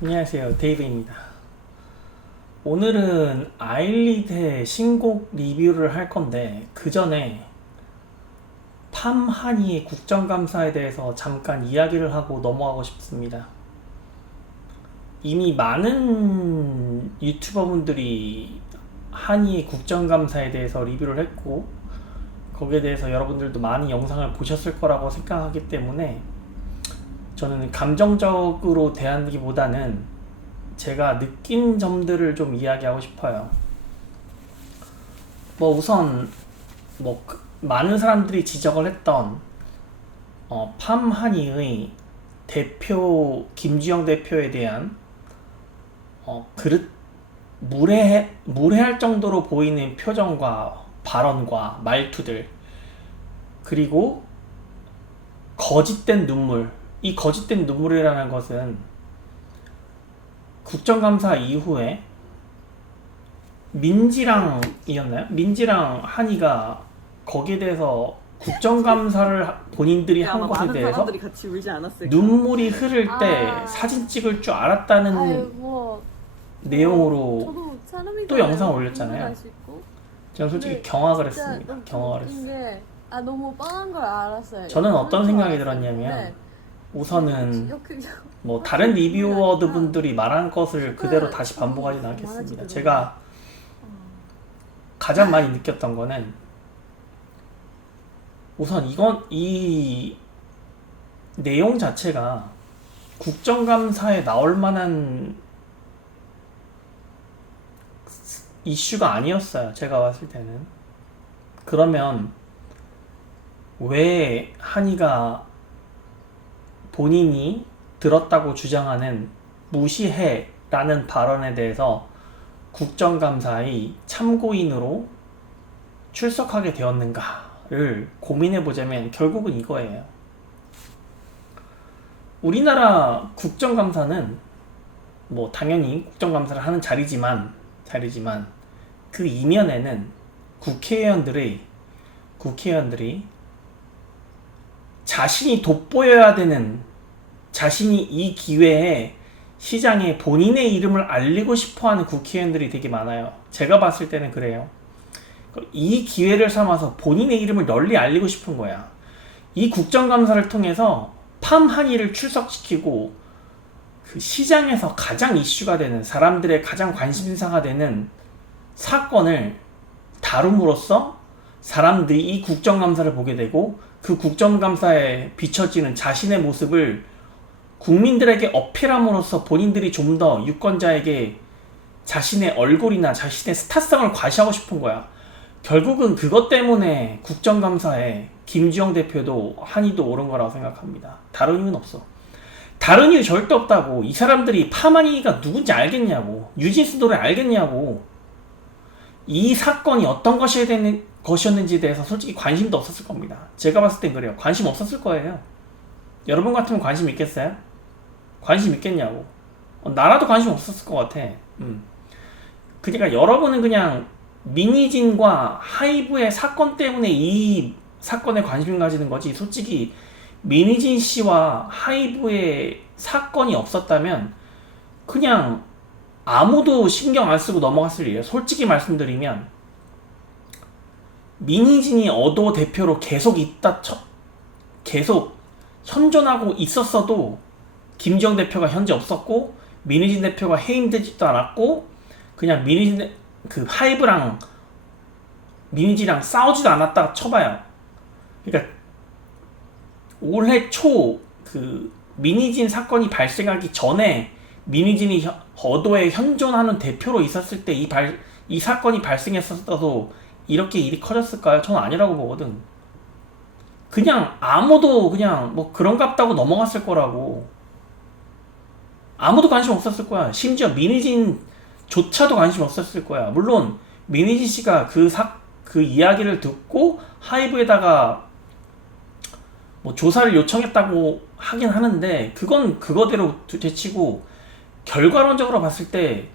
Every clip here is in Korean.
안녕하세요, 데이브입니다. 오늘은 아일릿의 신곡 리뷰를 할 건데, 그 전에 팜하니의 국정감사에 대해서 잠깐 이야기를 하고 넘어가고 싶습니다. 이미 많은 유튜버분들이 하니의 국정감사에 대해서 리뷰를 했고, 거기에 대해서 여러분들도 많이 영상을 보셨을 거라고 생각하기 때문에 저는 감정적으로 대하기보다는 제가 느낀 점들을 좀 이야기하고 싶어요. 우선 많은 사람들이 지적을 했던 팜하니의 대표 김주영 대표에 대한 그릇 무례할 정도로 보이는 표정과 발언과 말투들, 그리고 거짓된 눈물. 이 거짓된 눈물이라는 것은 국정감사 이후에 민지랑 한이가 거기에 대해서 국정감사를 본인들이 한 것에 많은 대해서 사람들이 같이 울지 않았을까? 눈물이 흐를 때 사진 찍을 줄 알았다는 아이고, 내용으로 저도 사람이잖아요. 또 영상을 올렸잖아요. 눈물 날수 있고. 저는 솔직히 근데 경악을 진짜 했습니다. 너무 경악을 웃긴 했어요. 게, 너무 뻔한 걸 알았어요. 저는 어떤 뻔한 생각이 걸 알았어요. 들었냐면, 우선은 그 다른 리뷰어드 분들이 말한 것을 그대로 다시 반복하진 않겠습니다. 제가 가장 많이 느꼈던 거는, 우선 이 내용 자체가 국정감사에 나올 만한 이슈가 아니었어요. 제가 봤을 때는. 그러면 왜 한이가 본인이 들었다고 주장하는 무시해라는 발언에 대해서 국정감사의 참고인으로 출석하게 되었는가를 고민해보자면 결국은 이거예요. 우리나라 국정감사는 당연히 국정감사를 하는 자리지만 그 이면에는 국회의원들이 자신이 돋보여야 되는, 자신이 이 기회에 시장에 본인의 이름을 알리고 싶어하는 국회의원들이 되게 많아요. 제가 봤을 때는 그래요. 이 기회를 삼아서 본인의 이름을 널리 알리고 싶은 거야. 이 국정감사를 통해서 팜하니를 출석시키고 그 시장에서 가장 이슈가 되는, 사람들의 가장 관심사가 되는 사건을 다룸으로써 사람들이 이 국정감사를 보게 되고, 그 국정감사에 비춰지는 자신의 모습을 국민들에게 어필함으로써 본인들이 좀 더 유권자에게 자신의 얼굴이나 자신의 스타성을 과시하고 싶은 거야. 결국은 그것 때문에 국정감사에 김주영 대표도 한이도 오른 거라고 생각합니다. 다른 이유는 없어. 다른 이유 절대 없다고. 이 사람들이 팜하니가 누군지 알겠냐고. 유진스 노래 알겠냐고. 이 사건이 어떤 것이었는지에 대해서 솔직히 관심도 없었을 겁니다. 제가 봤을 땐 그래요. 관심 없었을 거예요. 여러분 같으면 관심 있겠어요? 관심 있겠냐고. 나라도 관심 없었을 것 같아. 그러니까 여러분은 그냥 미니진과 하이브의 사건 때문에 이 사건에 관심 가지는 거지, 솔직히 미니진 씨와 하이브의 사건이 없었다면 그냥 아무도 신경 안 쓰고 넘어갔을 일이에요. 솔직히 말씀드리면 미니진이 어도 대표로 계속 현존하고 있었어도 김주영 대표가 현재 없었고, 미니진 대표가 해임되지도 않았고, 그냥 하이브랑 미니지랑 싸우지도 않았다가 쳐봐요. 그러니까 올해 초 미니진 사건이 발생하기 전에 미니진이 어도에 현존하는 대표로 있었을 때 이 사건이 발생했었어도 이렇게 일이 커졌을까요? 저는 아니라고 보거든. 그냥 아무도 그냥 그런갑다고 넘어갔을 거라고. 아무도 관심 없었을 거야. 심지어 미니진 조차도 관심 없었을 거야. 물론 미니진 씨가 그 이야기를 듣고 하이브에다가 조사를 요청했다고 하긴 하는데, 그건 그거대로 되치고 결과론적으로 봤을 때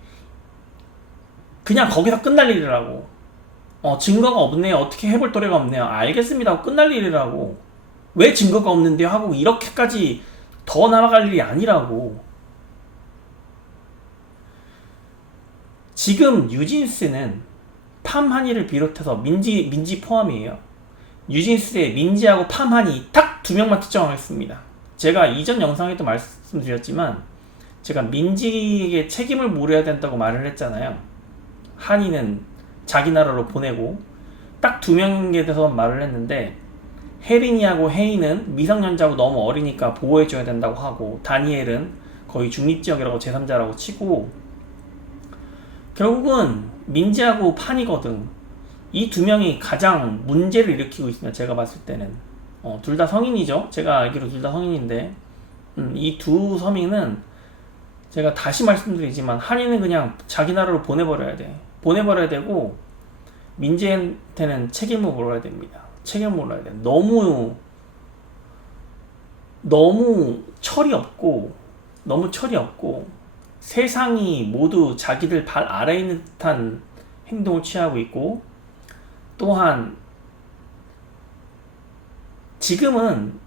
그냥 거기서 끝날 일이라고. 증거가 없네요. 어떻게 해볼 도리가 없네요. 알겠습니다 하고 끝날 일이라고. 왜 증거가 없는데요 하고 이렇게까지 더 나아갈 일이 아니라고. 지금 뉴진스는 팜한이를 비롯해서 민지 포함이에요. 뉴진스에 민지하고 팜한이 딱 두 명만 특정하겠습니다. 제가 이전 영상에도 말씀드렸지만 제가 민지에게 책임을 물어야 된다고 말을 했잖아요. 한이는 자기 나라로 보내고 딱 두 명에 대해서 말을 했는데 혜린이하고 혜인은 미성년자고 너무 어리니까 보호해줘야 된다고 하고 다니엘은 거의 중립지역이라고 제3자라고 치고 결국은 민지하고 판이거든. 이 두 명이 가장 문제를 일으키고 있습니다. 제가 봤을 때는 둘 다 성인이죠. 제가 알기로 둘 다 성인인데 이 두 서민은 제가 다시 말씀드리지만 한이는 그냥 자기 나라로 보내버려야 돼. 보내버려야 되고 민지한테는 책임을 물어야 됩니다. 책임을 물어야 돼. 너무 철이 없고 세상이 모두 자기들 발 아래에 있는 듯한 행동을 취하고 있고 또한 지금은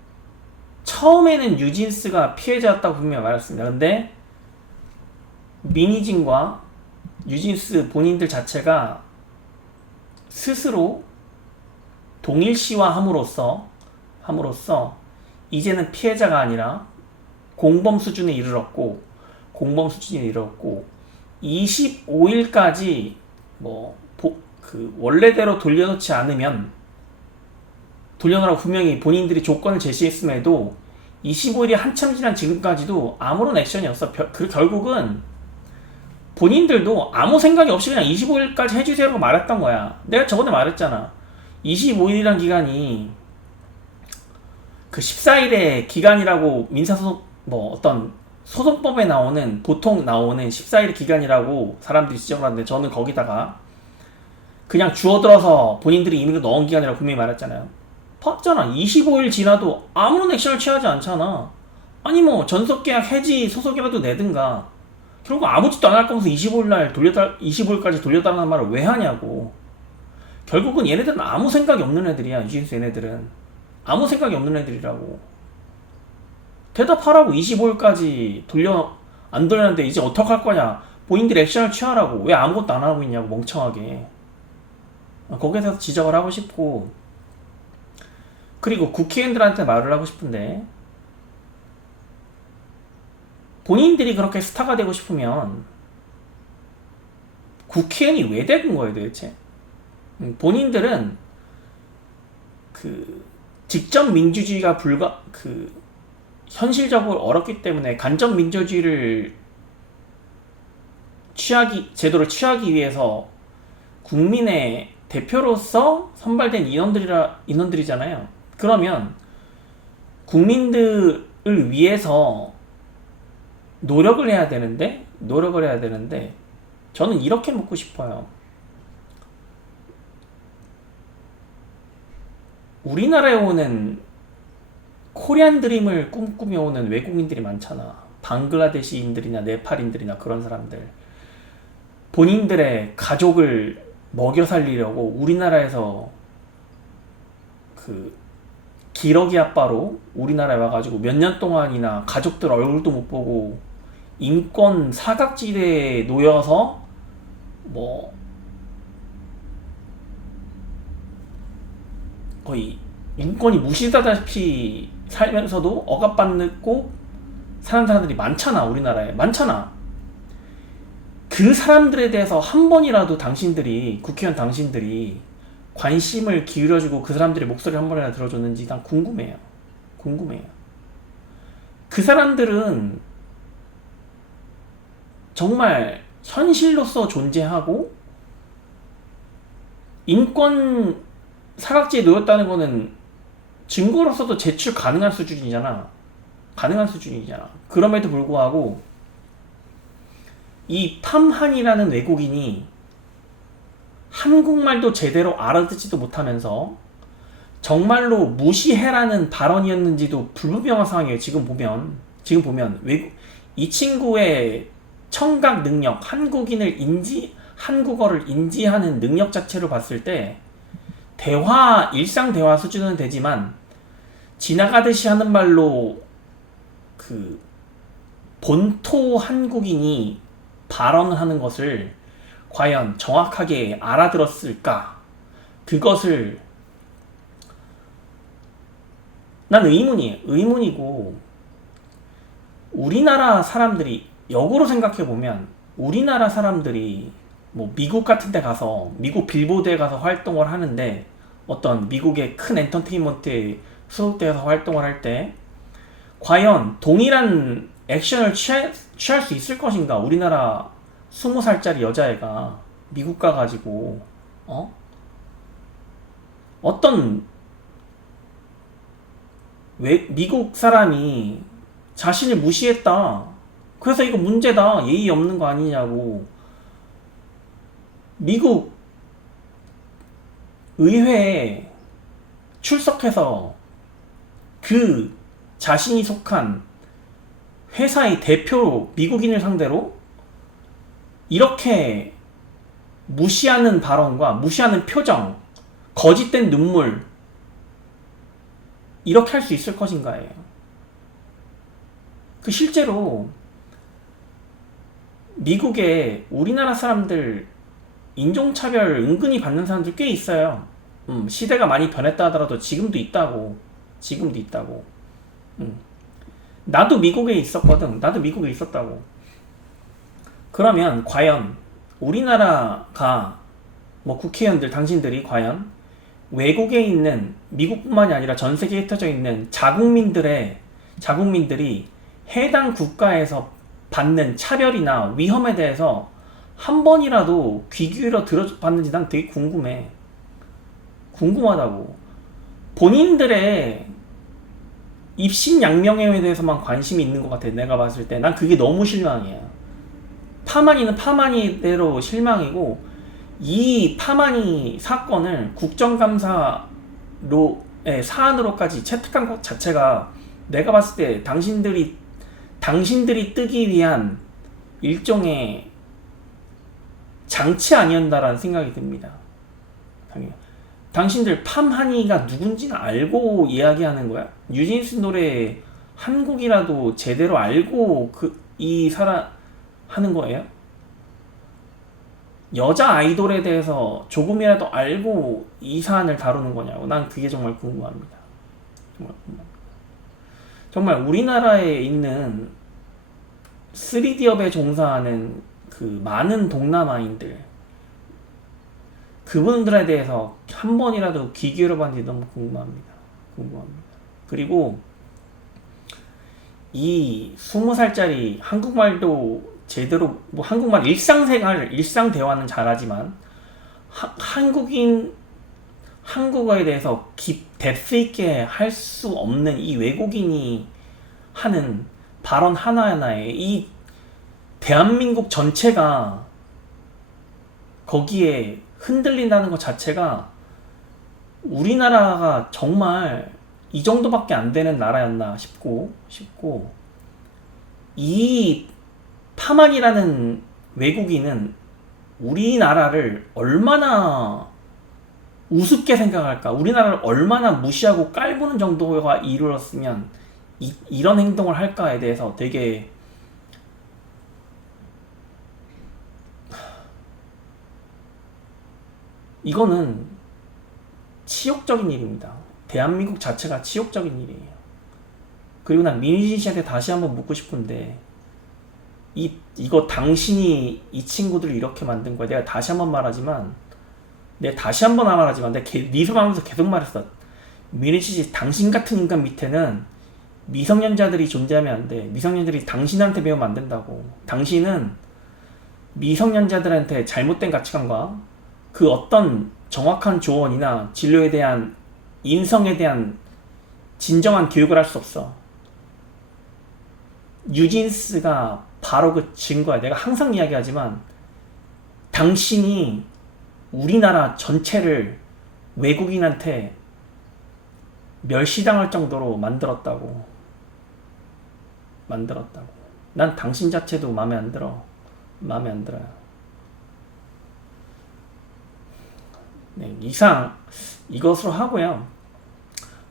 처음에는 뉴진스가 피해자였다고 분명히 말했습니다. 근데 미니진과 뉴진스 본인들 자체가 스스로 동일시와 함으로써 이제는 피해자가 아니라 공범 수준에 이르렀고 25일까지 원래대로 돌려놓으라고 분명히 본인들이 조건을 제시했음에도 25일이 한참 지난 지금까지도 아무런 액션이 없어. 결국은 본인들도 아무 생각이 없이 그냥 25일까지 해주세요라고 말했던 거야. 내가 저번에 말했잖아. 25일이란 기간이 그 14일의 기간이라고 어떤 소송법에 보통 나오는 14일의 기간이라고 사람들이 지적을 하는데 저는 거기다가 그냥 주어들어서 본인들이 임의로 넣은 기간이라고 분명히 말했잖아요. 봤잖아. 25일 지나도 아무런 액션을 취하지 않잖아. 아니 전속계약 해지 소속이라도 내든가. 결국 아무 짓도 안 할 거면서 25일까지 돌려달라는 말을 왜 하냐고. 결국은 얘네들은 아무 생각이 없는 애들이야. 뉴진스 얘네들은 아무 생각이 없는 애들이라고. 대답하라고. 25일까지 안 돌렸는데 이제 어떡할 거냐. 본인들이 액션을 취하라고. 왜 아무것도 안 하고 있냐고 멍청하게. 거기서 지적을 하고 싶고 그리고 국회의원들한테 말을 하고 싶은데 본인들이 그렇게 스타가 되고 싶으면 국회의원이 왜 되는 거예요 도대체? 본인들은 직접 민주주의가 현실적으로 어렵기 때문에 간접 민주주의를 제도를 취하기 위해서 국민의 대표로서 선발된 인원들이잖아요. 그러면 국민들을 위해서 노력을 해야 되는데 저는 이렇게 묻고 싶어요. 우리나라에 오는 코리안 드림을 꿈꾸며 오는 외국인들이 많잖아. 방글라데시인들이나 네팔인들이나 그런 사람들. 본인들의 가족을 먹여 살리려고 우리나라에서 기러기 아빠로 우리나라에 와가지고 몇 년 동안이나 가족들 얼굴도 못 보고 인권 사각지대에 놓여서 거의 인권이 무시되다시피 살면서도 억압받고 사는 사람들이 많잖아. 우리나라에 많잖아. 그 사람들에 대해서 한 번이라도 국회의원 당신들이 관심을 기울여주고 그 사람들의 목소리를 한 번이나 들어줬는지 난 궁금해요. 그 사람들은 정말 현실로서 존재하고 인권 사각지에 놓였다는 거는 증거로서도 제출 가능한 수준이잖아. 그럼에도 불구하고 이 팜한이라는 외국인이 한국말도 제대로 알아듣지도 못하면서 정말로 무시해라는 발언이었는지도 불분명한 상황이에요. 지금 보면 이 친구의 청각 능력, 한국어를 인지하는 능력 자체로 봤을 때 일상 대화 수준은 되지만 지나가듯이 하는 말로 본토 한국인이 발언을 하는 것을 과연 정확하게 알아들었을까? 그것을 난 의문이고 우리나라 사람들이 역으로 생각해보면 우리나라 사람들이 뭐 미국 같은 데 가서 미국 빌보드에 가서 활동을 하는데 어떤 미국의 큰 엔터테인먼트에 소속돼서 활동을 할 때 과연 동일한 액션을 취할 수 있을 것인가? 우리나라 20살짜리 여자애가 미국 가가지고 어떤 미국 사람이 자신을 무시했다. 그래서 이거 문제다. 예의 없는 거 아니냐고. 미국 의회에 출석해서 그 자신이 속한 회사의 대표 미국인을 상대로 이렇게 무시하는 발언과 무시하는 표정, 거짓된 눈물, 이렇게 할 수 있을 것인가예요. 그 실제로 미국에 우리나라 사람들 인종차별 은근히 받는 사람들 꽤 있어요. 시대가 많이 변했다 하더라도 지금도 있다고. 나도 미국에 있었거든. 나도 미국에 있었다고. 그러면 과연 우리나라가 뭐 국회의원들 당신들이 과연 외국에 있는 미국뿐만이 아니라 전 세계에 흩어져 있는 자국민들이 해당 국가에서 받는 차별이나 위험에 대해서 한 번이라도 귀 기울여 들어봤는지 난 되게 궁금하다고. 본인들의 입신양명에 대해서만 관심이 있는 것 같아. 내가 봤을 때 난 그게 너무 실망이야. 파마니는 파마니대로 실망이고, 이 파마니 사건을 국정감사로의 사안으로까지 채택한 것 자체가 내가 봤을 때 당신들이 뜨기 위한 일종의 장치 아니었나라는 생각이 듭니다. 당신들 팜하니가 누군지는 알고 이야기하는 거야? 뉴진스 노래 한 곡이라도 제대로 알고 이 사람 하는 거예요? 여자 아이돌에 대해서 조금이라도 알고 이 사안을 다루는 거냐고. 난 그게 정말 궁금합니다. 정말 우리나라에 있는 3D업에 종사하는 그 많은 동남아인들, 그분들에 대해서 한 번이라도 귀 기울여봤는지 너무 궁금합니다. 그리고 이 20살짜리 한국말도 제대로 한국말 일상 대화는 잘하지만 한국어에 대해서 뎁스 있게 할 수 없는 이 외국인이 하는 발언 하나하나에 이 대한민국 전체가 거기에 흔들린다는 것 자체가 우리나라가 정말 이 정도밖에 안 되는 나라였나 싶고 이 파만이라는 외국인은 우리나라를 얼마나 우습게 생각할까? 우리나라를 얼마나 무시하고 깔보는 정도가 이르렀으면 이런 행동을 할까에 대해서 되게 이거는 치욕적인 일입니다. 대한민국 자체가 치욕적인 일이에요. 그리고 난 민희진 씨한테 다시 한번 묻고 싶은데 이거 당신이 이 친구들을 이렇게 만든 거야. 내가 다시 한번 말하지만 내가 리서하면서 계속 말했어. 민희진 씨, 당신 같은 인간 밑에는 미성년자들이 존재하면 안 돼. 미성년자들이 당신한테 배우면 안 된다고. 당신은 미성년자들한테 잘못된 가치관과 그 어떤 정확한 조언이나 진로에 대한 인성에 대한 진정한 교육을 할 수 없어. 뉴진스가 바로 그 증거야. 내가 항상 이야기하지만 당신이 우리나라 전체를 외국인한테 멸시당할 정도로 만들었다고. 난 당신 자체도 마음에 안 들어요. 네, 이상 이것으로 하고요.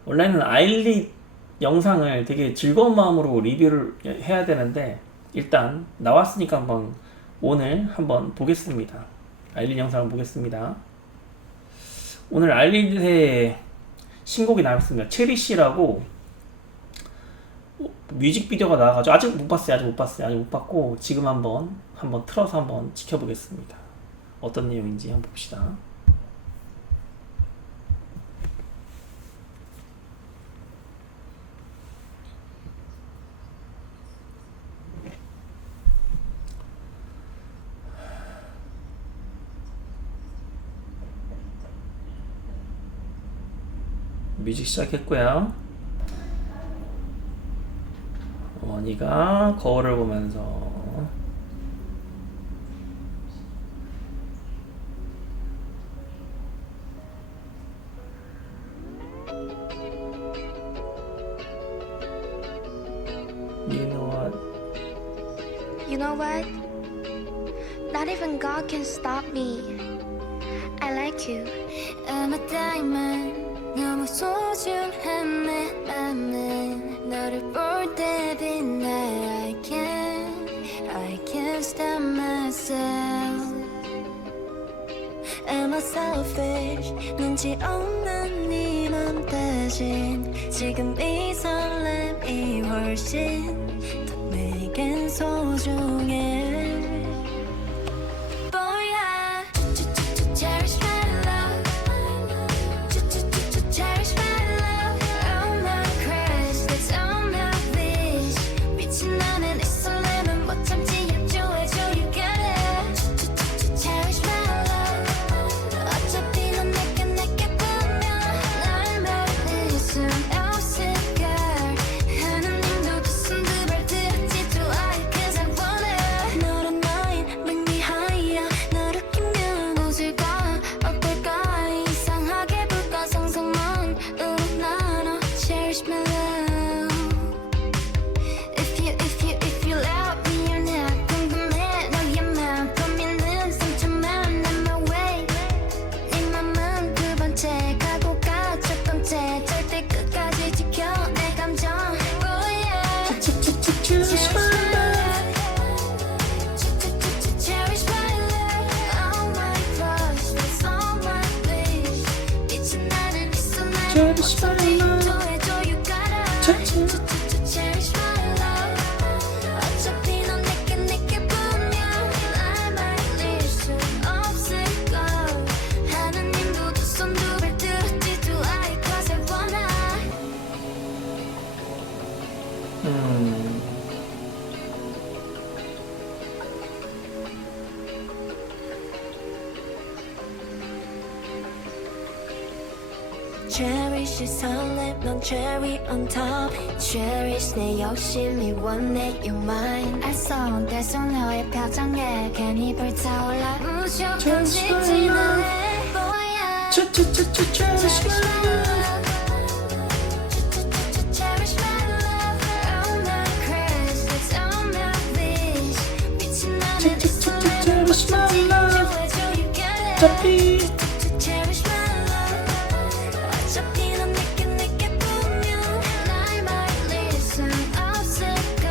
원래는 아일릿 영상을 되게 즐거운 마음으로 리뷰를 해야 되는데 일단 나왔으니까 오늘 한번 보겠습니다. 아일린 영상을 보겠습니다. 오늘 아일린의 신곡이 나왔습니다. 체리씨라고 뮤직비디오가 나와가지고 아직 못 봤고 지금 한번 틀어서 한번 지켜보겠습니다. 어떤 내용인지 한번 봅시다. 뮤직 시작했고요. 어머니가 거울을 보면서 You know what? You know what? Not even God can stop me. I like you. I'm a diamond. 너무 소중한 내 맘은 너를 볼 때 빛나. I can't stop myself. Am I selfish? 눈치 없는 네 맘 대신 지금 이 설렘이 훨씬 더 내겐 소중해. Cherish my love. Cherish my love. All my crush, that's all my wish. 미친 나는 이 설렘은 못 참지. 협조해줘, you got it. Cherish my love. 어차피 넌 내게 보면 날 말릴 순 없을걸. 하느님도 두 손 두 발 들었지. Do I? 'Cause I want it. 너란 너인 make me higher. 너를 끼면 웃을까 어떨까. 이상하게 불가상성만으로 나눠. Cherish my love. If you love me, you're not 궁금해. 너의 맘 보면은 상처만 난 my way. 네 맘은 두 번째 가고 가 첫 번째. 절대 끝까지 지켜 내 감정. Oh yeah. Cherish my love. Cherish my love. All my crush, that's all my wish. 미친 나를 이 손안에 Cherish my 어차피 love. 협조해줘, you gotta. Cherish my love. 어차피 넌 내게 보면 날 말릴 순 없을걸. 하느님도 두 손 두 발 들었지. Do I? 'Cause I wanna. Cherish 이 설렘 넌 cherry on top. Cherish 내 욕심이 원해 you're mine. 알쏭달쏭 너의 표정에 괜히 불타올라. 무조건 Cherish my 직진할래. 뭐야. Cherish my love. Cherish my love. All my crush, that's all my wish. 미친 나는 이 설렘을 Cherish my 어쩐지 love. 좋아해줘, you got it. 어차피 Cherish my love. 어차피 넌 내게 보면 날 말릴 순 없을걸.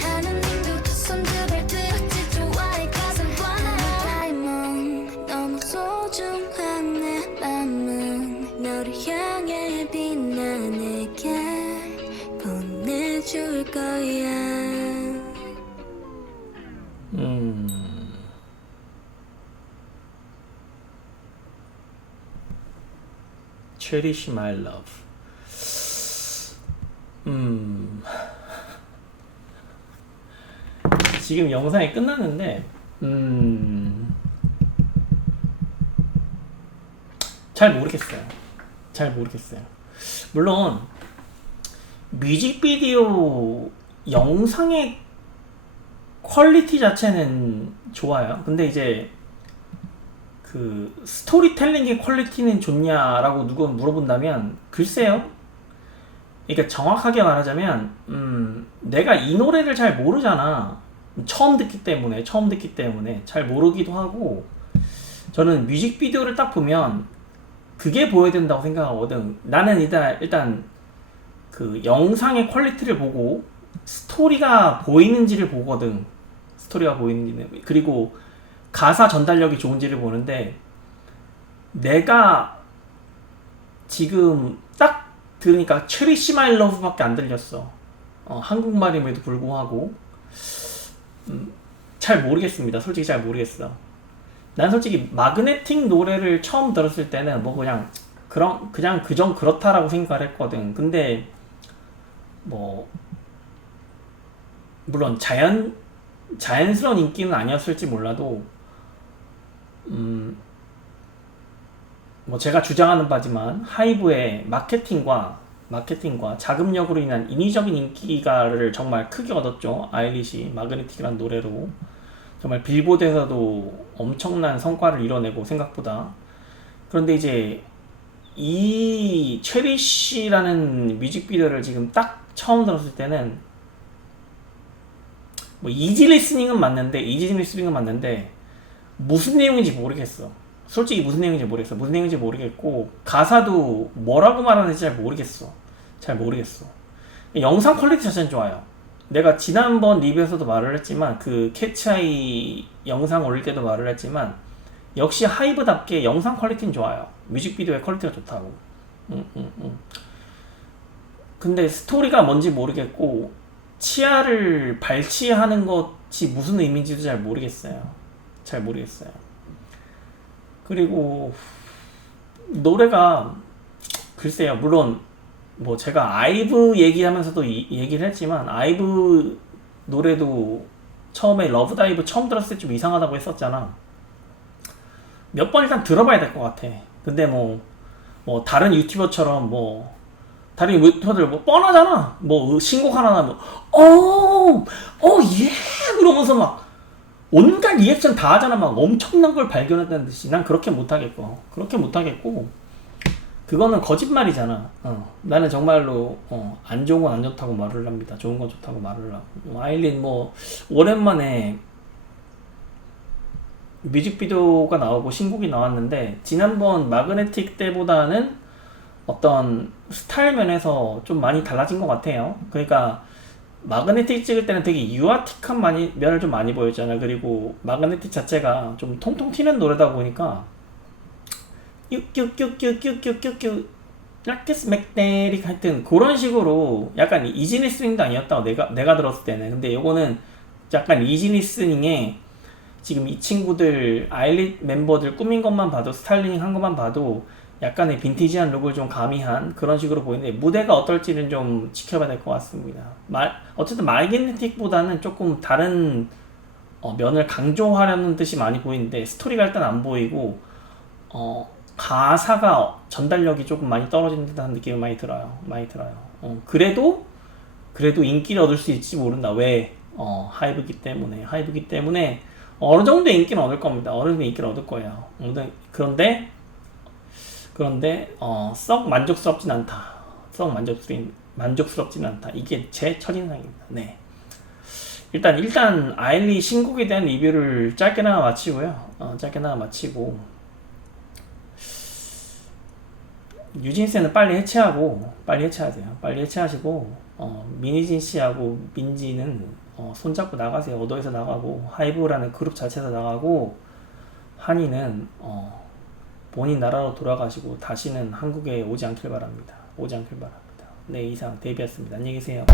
하느님도 두 손 두 발 들었지. Do I? 'Cause I wanna. Diamond. 너무 소중한 내 맘은 너를 향해 빛나. 내게 보내줄 거야. Cherish my love. 지금 영상이 끝났는데 잘 모르겠어요. 물론 뮤직비디오 영상의 퀄리티 자체는 좋아요. 근데 이제 그 스토리텔링의 퀄리티는 좋냐라고 누가 물어본다면 글쎄요. 그러니까 정확하게 말하자면 내가 이 노래를 잘 모르잖아. 처음 듣기 때문에 잘 모르기도 하고, 저는 뮤직비디오를 딱 보면 그게 보여야 된다고 생각하거든. 나는 일단 그 영상의 퀄리티를 보고 스토리가 보이는지를 보거든. 스토리가 보이는지는. 그리고 가사 전달력이 좋은지를 보는데 내가 지금 딱 들으니까 Cherish My Love밖에 안 들렸어. 한국말임에도 불구하고 잘 모르겠습니다. 솔직히 잘 모르겠어. 난 솔직히 마그네틱 노래를 처음 들었을 때는 뭐 그냥 그정 그렇다라고 생각을 했거든. 근데 뭐 물론 자연스러운 인기는 아니었을지 몰라도 뭐 제가 주장하는 바지만 하이브의 마케팅과 자금력으로 인한 인위적인 인기가를 정말 크게 얻었죠. 아일리시 마그네틱이라는 노래로 정말 빌보드에서도 엄청난 성과를 이뤄내고 생각보다. 그런데 이제 이 체리쉬라는 뮤직비디오를 지금 딱 처음 들었을 때는 뭐 이지 리스닝은 맞는데 무슨 내용인지 모르겠어. 솔직히 무슨 내용인지 모르겠고 가사도 뭐라고 말하는지 잘 모르겠어. 영상 퀄리티 자체는 좋아요. 내가 지난번 리뷰에서도 말을 했지만 그 캐치아이 영상 올릴 때도 말을 했지만 역시 하이브답게 영상 퀄리티는 좋아요. 뮤직비디오의 퀄리티가 좋다고. 근데 스토리가 뭔지 모르겠고 치아를 발치하는 것이 무슨 의미인지도 잘 모르겠어요. 그리고 노래가 글쎄요, 물론 뭐 제가 아이브 얘기하면서도 얘기를 했지만 아이브 노래도 처음에 러브다이브 처음 들었을 때 좀 이상하다고 했었잖아. 몇 번 일단 들어봐야 될 것 같아. 근데 뭐 다른 유튜버처럼 다른 유튜버들 뭐 뻔하잖아. 뭐 신곡 하나 나면 예 그러면서 막 온갖 리액션 다 하잖아. 막 엄청난 걸 발견했다는 듯이. 난 그렇게 못하겠고 그거는 거짓말이잖아. 나는 정말로 안 좋은 건 안 좋다고 말을 합니다. 좋은 건 좋다고 말을 하고. 아일린 오랜만에 뮤직비디오가 나오고 신곡이 나왔는데 지난번 마그네틱 때보다는 어떤 스타일 면에서 좀 많이 달라진 것 같아요. 그러니까 마그네틱 찍을 때는 되게 유아틱한 면을 좀 많이 보였잖아. 그리고 마그네틱 자체가 좀 통통 튀는 노래다 보니까 큐큐큐큐큐큐큐 like this magnetic 하여튼 그런 식으로 약간 이지 리스닝도 아니었다고 내가 들었을 때는. 근데 요거는 약간 이지 리스닝에 지금 이 친구들 아일릿 멤버들 꾸민 것만 봐도 스타일링 한 것만 봐도 약간의 빈티지한 룩을 좀 가미한 그런 식으로 보이는데 무대가 어떨지는 좀 지켜봐야 될 것 같습니다. 어쨌든 마그네틱보다는 조금 다른 면을 강조하려는 듯이 많이 보이는데 스토리가 일단 안 보이고 가사가 전달력이 조금 많이 떨어지는 듯한 느낌이 많이 들어요. 그래도 인기를 얻을 수 있을지 모른다. 왜? 하이브기 때문에 어느 정도 인기는 얻을 겁니다. 어느 정도 인기를 얻을 거예요. 그런데 썩 만족스럽진 않다. 이게 제 첫인상입니다. 네. 일단 아일리 신곡에 대한 리뷰를 짧게나마 마치고 유진씨는 빨리 해체해야 돼요. 빨리 해체하시고 미니진 씨하고 민지는 손잡고 나가세요. 어도에서 나가고 하이브라는 그룹 자체에서 나가고 한이는 본인 나라로 돌아가시고 다시는 한국에 오지 않길 바랍니다. 네, 이상 데이비였습니다. 안녕히 계세요.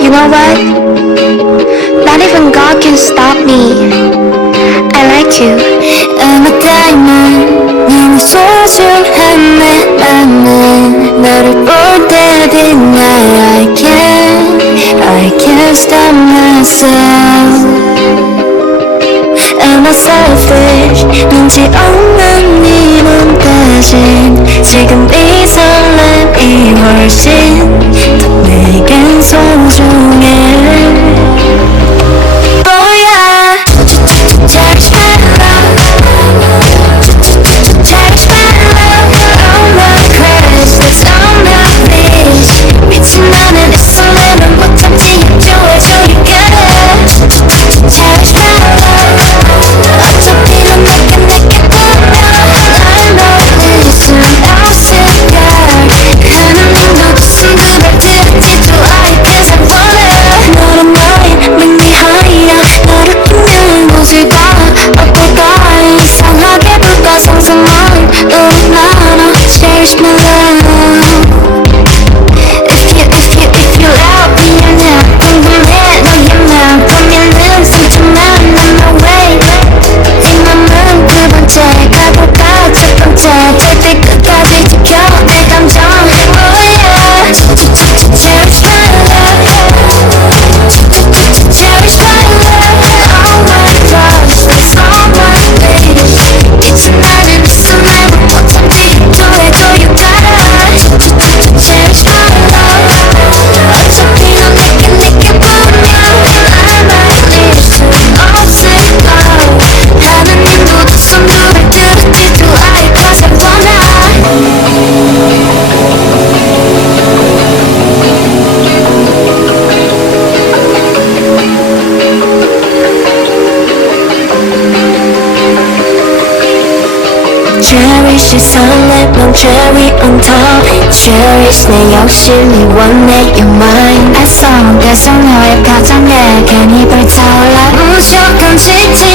You know what? Not even God can stop me. I like you. I'm a diamond. 너무 소중한 내 맘은 너를 볼 때마다 I can't stop myself. Am I selfish? 눈치 없는 네 눈까진 지금 이 설렘이 훨씬 더 내겐 소중해. Oh yeah. Cherish my love. Cherish my love. All my crush, that's all my wish. 미친 나는 이 설렘을 못 참지. 좋아져, you got Cherish 이 설렘 넌 cherry on top Cherish 내 욕심이 원해 you're mine 애써 계속 너의 표정에 괜히 불타올라 무조건 지쳐